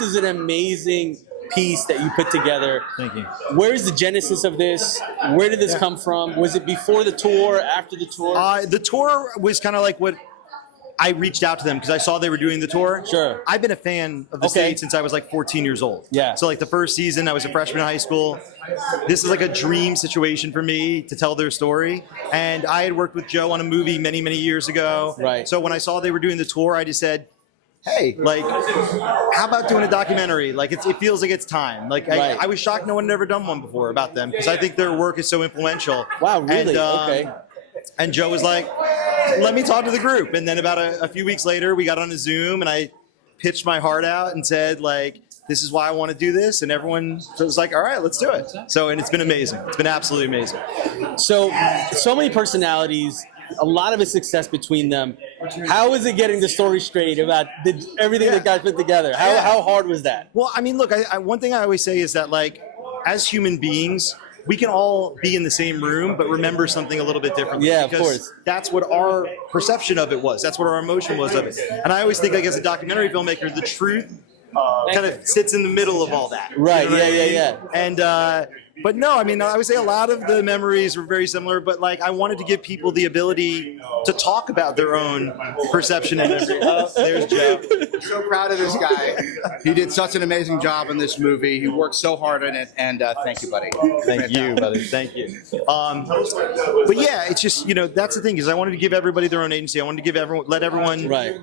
this is an amazing piece that you put together. Thank you. Where's the genesis of this? Where did this come from? Was it before the tour, after the tour? The tour was kind of like what I reached out to them because I saw they were doing the tour. Sure. I've been a fan of the state since I was like 14 years old. Yeah. So like the first season, I was a freshman in high school. This is like a dream situation for me to tell their story. And I had worked with Joe on a movie many, many years ago. Right. So when I saw they were doing the tour, I just said, hey, like, how about doing a documentary? Like, it feels like it's time. Like, Right. I was shocked no one had ever done one before about them because I think their work is so influential. Wow, really? And, Okay. And Joe was like, let me talk to the group. And then about a few weeks later, we got on a Zoom and I pitched my heart out and said, like, this is why I want to do this. And everyone was like, all right, let's do it. So, and it's been amazing. It's been absolutely amazing. So many personalities, a lot of success between them. How is it getting the story straight about everything that got put together? How hard was that? Well, I mean, look, one thing I always say is that, like, as human beings, we can all be in the same room, but remember something a little bit differently. Yeah, of because course. That's what our perception of it was. That's what our emotion was of it. And I always think, like, as a documentary filmmaker, the truth kind of sits in the middle of all that. Right, You know what I mean? yeah. And, but no, I mean, I would say a lot of the memories were very similar, but like I wanted to give people the ability to talk about their own perception and everything. Oh, there's Joe. I'm so proud of this guy. He did such an amazing job in this movie. He worked so hard on it, and thank you, buddy. Thank you, brother. Thank you. But yeah, it's just, you know, that's the thing is I wanted to give everybody their own agency. I wanted to let everyone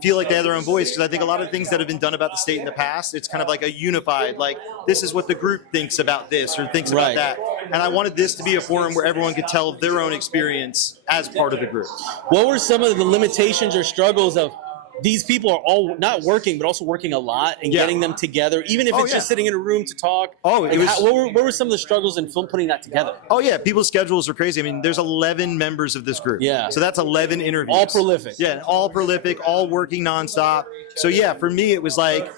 feel like they have their own voice because I think a lot of things that have been done about the state in the past, it's kind of like a unified, like this is what the group thinks about this or thinks about that. And I wanted this to be a forum where everyone could tell their own experience as part of the group. What were some of the limitations or struggles of these people are all not working, but also working a lot and getting them together, even if it's just sitting in a room to talk? What were some of the struggles in film putting that together? Oh, yeah. People's schedules are crazy. I mean, there's 11 members of this group. Yeah. So that's 11 interviews. All prolific. Yeah, all prolific, all working nonstop. So, yeah, for me, it was like,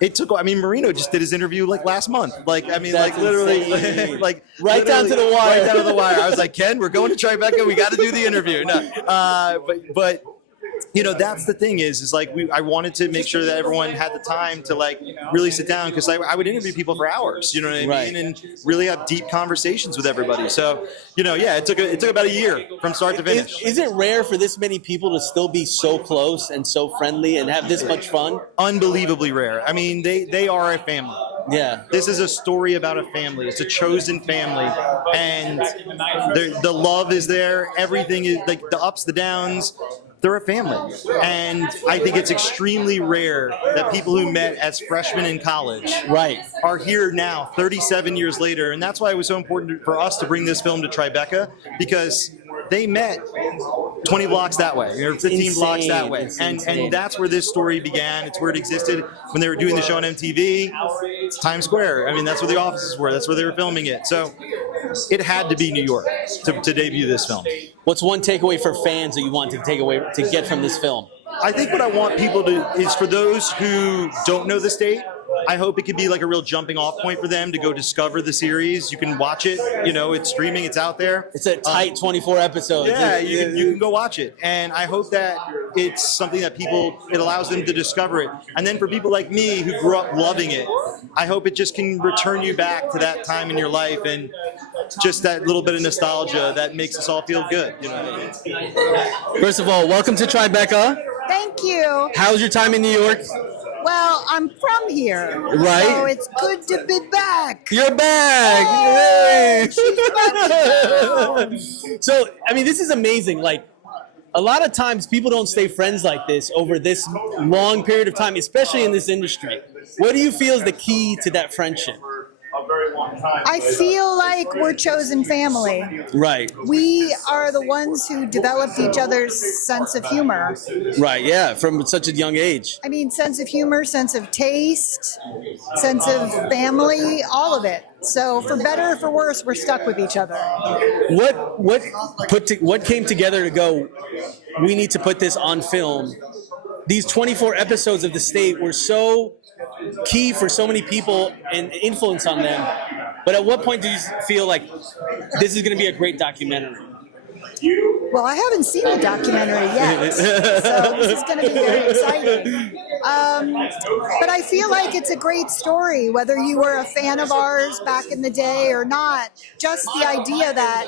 it took, I mean, Marino just did his interview like last month. Like, I mean, That's like literally, insane. like Right down to the wire. Right down to the wire. I was like, Ken, we're going to Tribeca. We got to do the interview. No, but you know, that's the thing is like I wanted to make sure that everyone had the time to like really sit down because I would interview people for hours, you know what I mean, and really have deep conversations with everybody. So, you know, yeah, it took about a year from start to finish. Is it rare for this many people to still be so close and so friendly and have this much fun? Unbelievably rare. I mean, they are a family. Yeah. This is a story about a family. It's a chosen family. And the love is there. Everything is like the ups, the downs. They're a family. And I think it's extremely rare that people who met as freshmen in college are here now, 37 years later. And that's why it was so important for us to bring this film to Tribeca, because they met 20 blocks that way, or 15 blocks that way. And that's where this story began. It's where it existed when they were doing the show on MTV. It's Times Square. I mean, that's where the offices were. That's where they were filming it. So it had to be New York to debut this film. What's one takeaway for fans that you want to take away to get from this film? I think what I want people to is for those who don't know the state, I hope it could be like a real jumping off point for them to go discover the series. You can watch it, you know, it's streaming, it's out there. It's a tight 24 episodes. Yeah, you can go watch it. And I hope that it's something that it allows them to discover it. And then for people like me who grew up loving it, I hope it just can return you back to that time in your life and just that little bit of nostalgia that makes us all feel good. You know what I mean? First of all, welcome to Tribeca. Thank you. How's your time in New York? Well, I'm from here. Right. So it's good to be back. You're back. Yay! Yay. She's back. So, I mean, this is amazing. Like, a lot of times people don't stay friends like this over this long period of time, especially in this industry. What do you feel is the key to that friendship? I feel like we're chosen family. Right. We are the ones who developed each other's sense of humor. Right, yeah, from such a young age. I mean, sense of humor, sense of taste, sense of family, all of it. So for better or for worse, we're stuck with each other. What came together to go, we need to put this on film? These 24 episodes of The State were so key for so many people and influence on them. But at what point do you feel like this is going to be a great documentary? Well, I haven't seen the documentary yet, so this is going to be very exciting. But I feel like it's a great story, whether you were a fan of ours back in the day or not. Just the idea that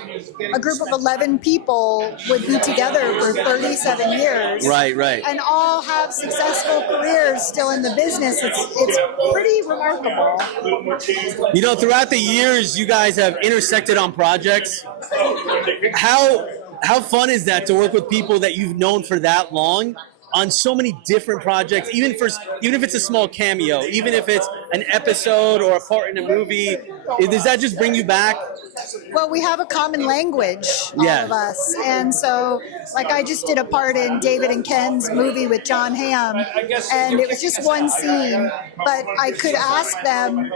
a group of 11 people would be together for 37 years, right, and all have successful careers still in the business. It's pretty remarkable. You know, throughout the years, you guys have intersected on projects. How fun is that to work with people that you've known for that long on so many different projects, even if it's a small cameo, even if it's an episode or a part in a movie? Does that just bring you back? Well, we have a common language, all of us. And so, like, I just did a part in David and Ken's movie with John Hamm, and it was just one scene, but I could ask them,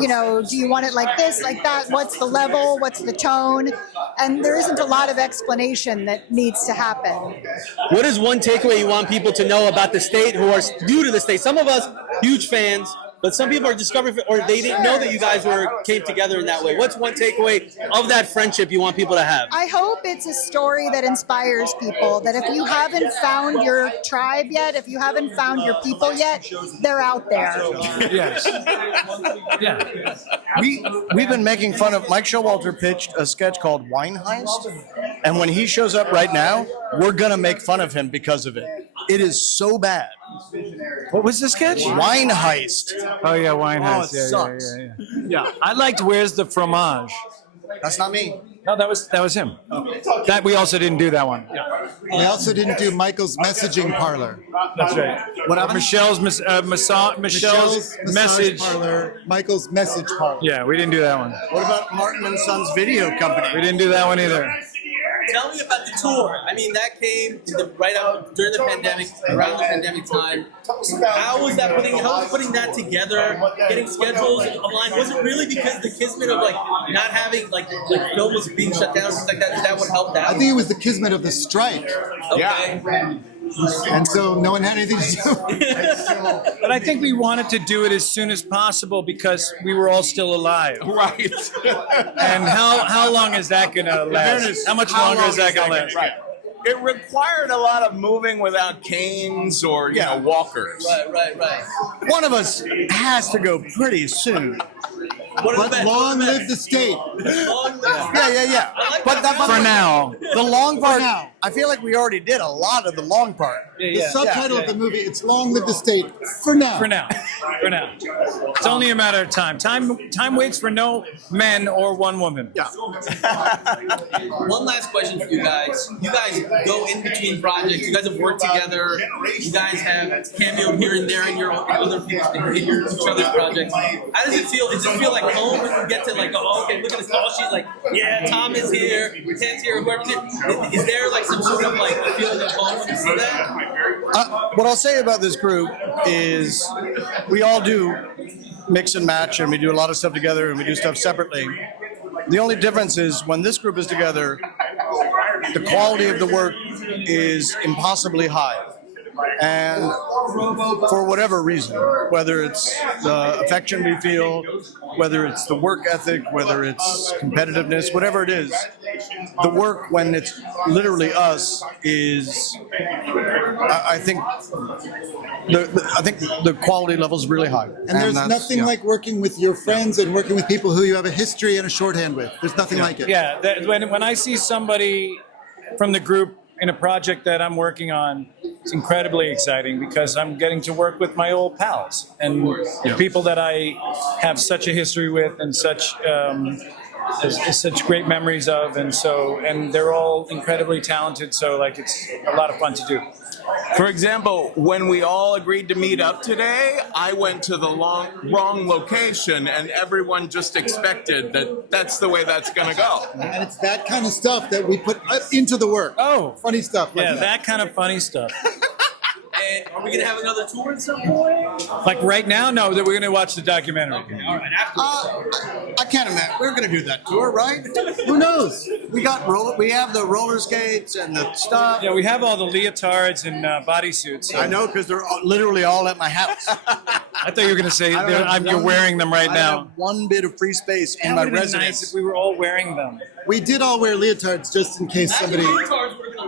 you know, do you want it like this, like that? What's the level? What's the tone? And there isn't a lot of explanation that needs to happen. What is one takeaway you want people to know about the state who are new to the state? Some of us, huge fans, but some people are discovering, or they didn't know that you guys came together in that way. What's one takeaway of that friendship you want people to have? I hope it's a story that inspires people, that if you haven't found your tribe yet, if you haven't found your people yet, they're out there. Yes. Yeah. We've been making fun of, Mike Showalter pitched a sketch called Wine Heist, and when he shows up right now, we're going to make fun of him because of it. It is so bad. What was the sketch? Wine Heist. Oh yeah, Wine Heist. it sucks. Yeah. I liked Where's the Fromage? That's not me. No, that was him. That we also didn't do that one. We also didn't do Michael's messaging parlor. That's right. What happened? Michelle's message parlor. Michael's message parlor. Yeah, we didn't do that one. What about Martin and Sons Video Company? We didn't do that one either. Tell me about the tour. I mean, that came right out during the pandemic, around the pandemic time. How was putting that together, getting schedules aligned? Was it really because the kismet of like not having like film was being shut down, things like that? Did that would help that? I think it was the kismet of the strike. Okay. Yeah. And so no one had anything to do. But I think we wanted to do it as soon as possible because we were all still alive. Right. And how long is that going to last? How much longer is that going to last? Right. It required a lot of moving without canes or you know walkers. Right. One of us has to go pretty soon. But long live the state. Yeah. But For now. the long part, I feel like we already did a lot of the long part. The subtitle of the movie, it's Long Live the State, for now. For now. It's only a matter of time. Time waits for no men or one woman. Yeah. One last question for you guys. You guys go in between projects. You guys have worked together. You guys have cameoed here and there in your other people's in your each other's projects. How does it feel? Does it feel like home when you get to like, oh, okay, look at this call sheet, like, yeah, Tom is here, Ken's here, whoever's here. Is there like some sort of like a feeling of home when you see that? What I'll say about this group is we all do mix and match, and we do a lot of stuff together, and we do stuff separately. The only difference is when this group is together, the quality of the work is impossibly high. And for whatever reason, whether it's the affection we feel, whether it's the work ethic, whether it's competitiveness, whatever it is, the work when it's literally us is, I think the quality level is really high. And there's nothing like working with your friends and working with people who you have a history and a shorthand with. There's nothing like it. Yeah, when I see somebody from the group in a project that I'm working on, it's incredibly exciting because I'm getting to work with my old pals and people that I have such a history with and such great memories of, and they're all incredibly talented. So like it's a lot of fun to do. For example, when we all agreed to meet up today, I went to the wrong location, and everyone just expected that that's the way that's going to go. And it's that kind of stuff that we put into the work. Oh, funny stuff. Like that kind of funny stuff. And are we going to have another tour at some point? Like right now? No, that we're going to watch the documentary. Okay, all right. After I can't imagine. We're going to do that tour, right? Who knows? We have the roller skates and the stuff. Yeah, we have all the leotards and bodysuits. I know because they're literally all at my house. I thought you were going to say you're wearing them right now. I have one bit of free space in my residence. Nice if we were all wearing them. We did all wear leotards just in case somebody. leotards would have been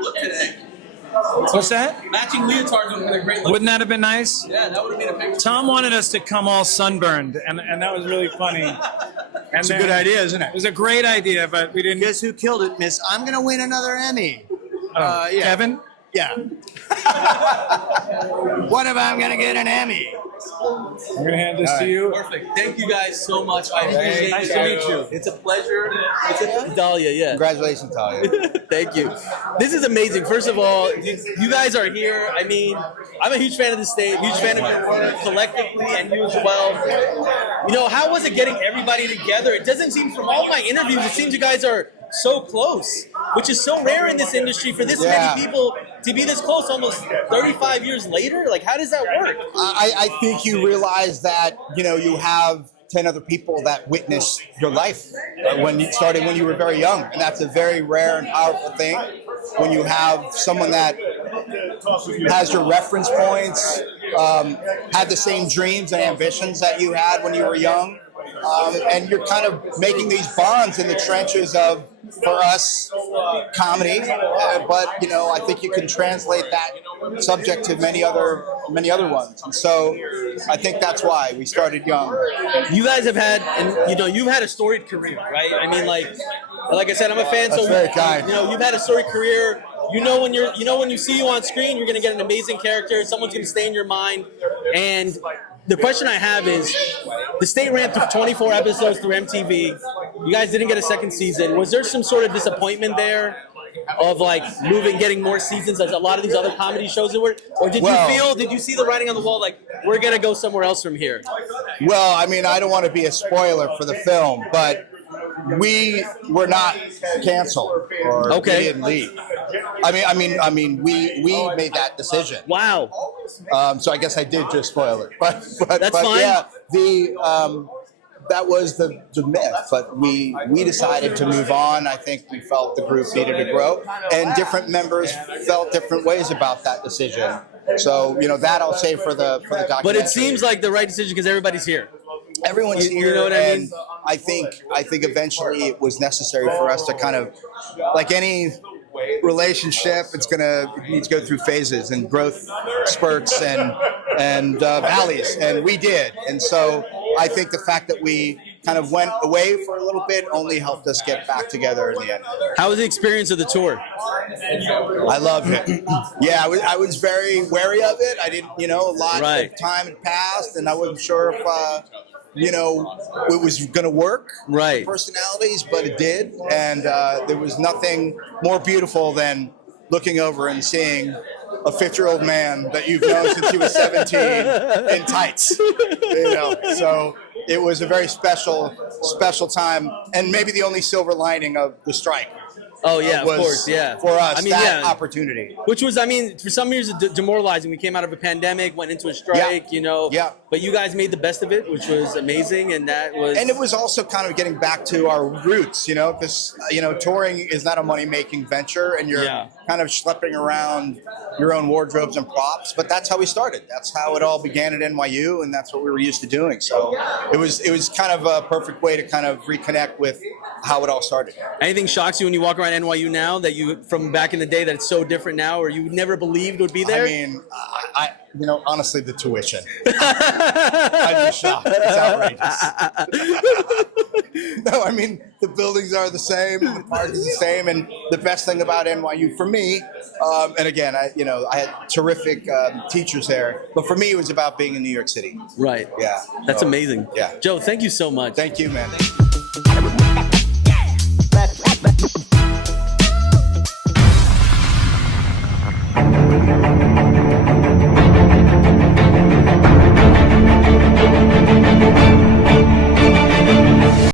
What's that? Matching leotards would have been a great look. Wouldn't that have been nice? Yeah, that would have been a picture. Tom wanted us to come all sunburned, and that was really funny. And It's a good idea, isn't It it? was a great idea, but we didn't. Guess who killed it, Miss? I'm gonna win another Emmy. Yeah. Kevin? Yeah. What if I'm gonna get an Emmy? I'm going to hand this to you. Perfect. Thank you guys so much. I appreciate it. Nice to meet you. It's a pleasure. Dahlia, yeah. Congratulations, Talia. Thank you. This is amazing. First of all, you guys are here. I mean, I'm a huge fan of the state, huge fan of your work collectively, and you as well. You know, how was it getting everybody together? It doesn't seem, from all my interviews, it seems you guys are so close, which is so rare in this industry for this many people to be this close almost 35 years later. Like, how does that work? I think you realize that, you know, you have 10 other people that witnessed your life when you started when you were very young. And that's a very rare and powerful thing when you have someone that has your reference points, had the same dreams and ambitions that you had when you were young. And you're kind of making these bonds in the trenches of, for us, comedy. But, you know, I think you can translate that subject to many other ones. And so I think that's why we started young. You guys have had, and you know, you've had a storied career, right? I mean, like I said, I'm a fan. That's so very kind. You know, you've had a storied career. You know when you see you on screen, you're going to get an amazing character. Someone's going to stay in your mind. And the question I have is, the state ran through 24 episodes through MTV. You guys didn't get a second season. Was there some sort of disappointment there of like getting more seasons as a lot of these other comedy shows were? Or did you see the writing on the wall, like, we're going to go somewhere else from here? Well, I mean, I don't want to be a spoiler for the film, but we were not canceled or we didn't leave. I mean, we made that decision. Wow. So I guess I did just spoil it, but That's fine. Yeah, that was the myth. But we decided to move on. I think we felt the group needed to grow, and different members felt different ways about that decision. So you know that I'll say for the documentary. But it seems like the right decision because everybody's here. Everyone's here, you know what I mean? I think eventually it was necessary for us to kind of, like any relationship, it needs to go through phases and growth spurts and valleys, and we did. And so I think the fact that we kind of went away for a little bit only helped us get back together in the end. How was the experience of the tour? I loved it. Yeah, I was very wary of it. I didn't, a lot of time had passed, and I wasn't sure if, it was going to work. Right. Personalities, but it did, and there was nothing more beautiful than looking over and seeing a 50-year-old man that you've known since you were 17 in tights. So it was a very special time, and maybe the only silver lining of the strike. Oh yeah, of course, yeah. For us, opportunity. Which was, for some years demoralizing. We came out of a pandemic, went into a strike, Yeah. But you guys made the best of it, which was amazing, and that was. And it was also kind of getting back to our roots, because touring is not a money-making venture, and you're kind of schlepping around your own wardrobes and props. But that's how we started. That's how it all began at NYU, and that's what we were used to doing. So it was kind of a perfect way to kind of reconnect with how it all started. Anything shocks you when you walk around NYU now that you from back in the day that it's so different now, or you never believed would be there? I mean, honestly, the tuition. I'd be shocked. It's outrageous. No, I mean, the buildings are the same, the park is the same, and the best thing about NYU for me, and again, I had terrific teachers there, but for me, it was about being in New York City. Right. Yeah. That's amazing. Yeah. Joe, thank you so much. Thank you, man. Thank you.